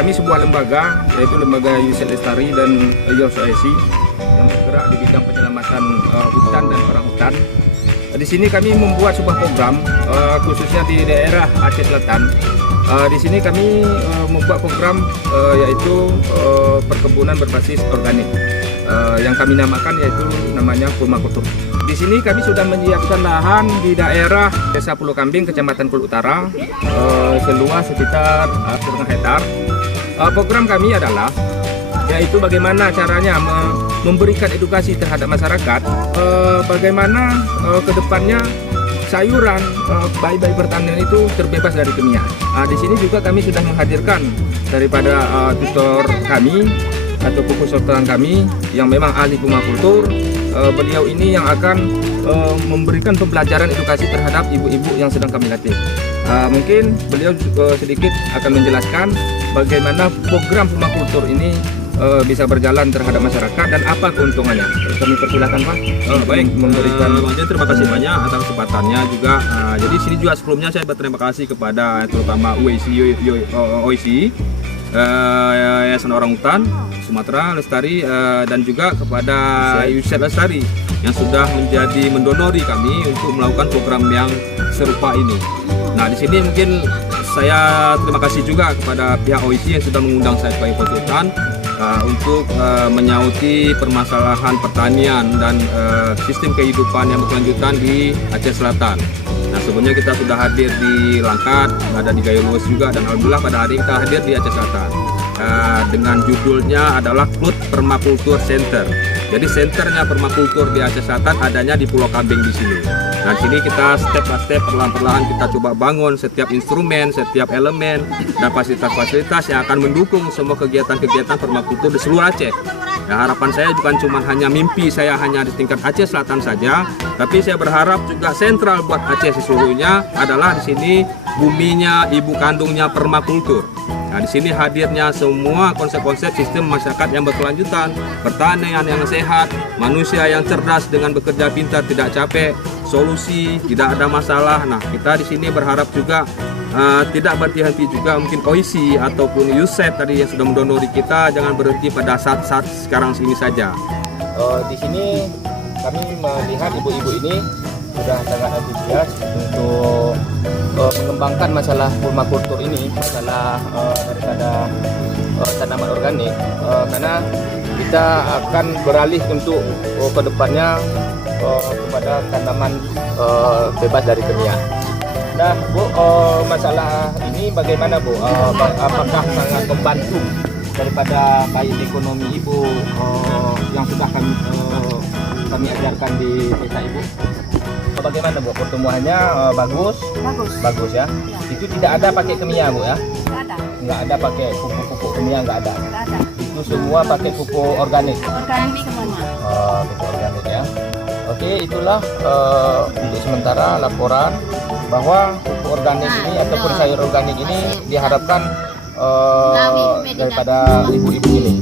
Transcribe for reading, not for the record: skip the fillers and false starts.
kami sebuah lembaga, yaitu lembaga USAID Lestari dan YOSOIC yang bergerak di bidang penyelamatan hutan dan orang hutan. Di sini kami membuat sebuah program khususnya di daerah Aceh Selatan. Di sini kami membuat program yaitu perkebunan berbasis organik yang kami namakan yaitu namanya permakultur. Di sini kami sudah menyiapkan lahan di daerah Desa Pulau Kambing, Kecamatan Kulut Utara, seluas sekitar 1,5 hektar. Program kami adalah yaitu bagaimana caranya memberikan edukasi terhadap masyarakat, bagaimana kedepannya sayuran bayi-bayi pertanian itu terbebas dari kimia. Di sini juga kami sudah menghadirkan daripada tutor kami atau konsultan kami yang memang ahli permakultur. Beliau ini yang akan memberikan pembelajaran edukasi terhadap ibu-ibu yang sedang kami latih. Mungkin beliau juga sedikit akan menjelaskan bagaimana program permakultur ini bisa berjalan terhadap masyarakat dan apa keuntungannya. Kami persilakan Pak. Baik, memberikan terima kasih banyak atas kesempatannya juga. Jadi sini juga sebelumnya saya berterima kasih kepada terutama OIC, Yayasan Orang Hutan Sumatera Lestari, dan juga kepada USAID Lestari yang sudah menjadi mendonori kami untuk melakukan program yang serupa ini. Nah, di sini mungkin saya terima kasih juga kepada pihak OIC yang sudah mengundang saya sebagai konsultan untuk menyauti permasalahan pertanian dan sistem kehidupan yang berkelanjutan di Aceh Selatan. Nah, sebelumnya kita sudah hadir di Langkat, ada di Gayo Luwes juga, dan alhamdulillah pada hari ini kita hadir di Aceh Selatan. Dengan judulnya adalah Klut Permakultur Center. Jadi senternya permakultur di Aceh Selatan adanya di Pulau Kambing di sini. Nah, di sini kita step by step perlahan-perlahan kita coba bangun setiap instrumen, setiap elemen dan fasilitas-fasilitas yang akan mendukung semua kegiatan-kegiatan permakultur di seluruh Aceh. Nah, harapan saya bukan cuma hanya mimpi saya hanya di tingkat Aceh Selatan saja, tapi saya berharap juga sentral buat Aceh seluruhnya adalah di sini buminya, ibu kandungnya permakultur. Nah, di sini hadirnya semua konsep-konsep sistem masyarakat yang berkelanjutan, pertanian yang sehat, manusia yang cerdas dengan bekerja pintar, tidak capek, solusi, tidak ada masalah. Nah, kita di sini berharap juga tidak berhenti juga mungkin OIC ataupun USAID tadi yang sudah mendonori kita jangan berhenti pada saat sekarang sini saja. Di sini kami melihat ibu-ibu ini sudah sangat antusias untuk mengembangkan masalah permakultur ini, masalah daripada tanaman organik, karena kita akan beralih untuk kedepannya kepada tanaman bebas dari kimia. Nah, Bu, masalah ini bagaimana, Bu? Apakah sangat membantu daripada baik ekonomi Ibu yang sudah kami ajarkan di desa Ibu? Bagaimana, Bu? Pertumbuhannya bagus? Bagus ya? Itu tidak ada pakai kimia, Bu ya? Nggak ada pakai pupuk kimia, nggak ada? Itu semua pakai pupuk organik? Organik semuanya. Pupuk organik ya. Oke, itulah untuk sementara laporan bahwa pupuk organik ini ataupun sayur organik ini diharapkan daripada ibu-ibu ini.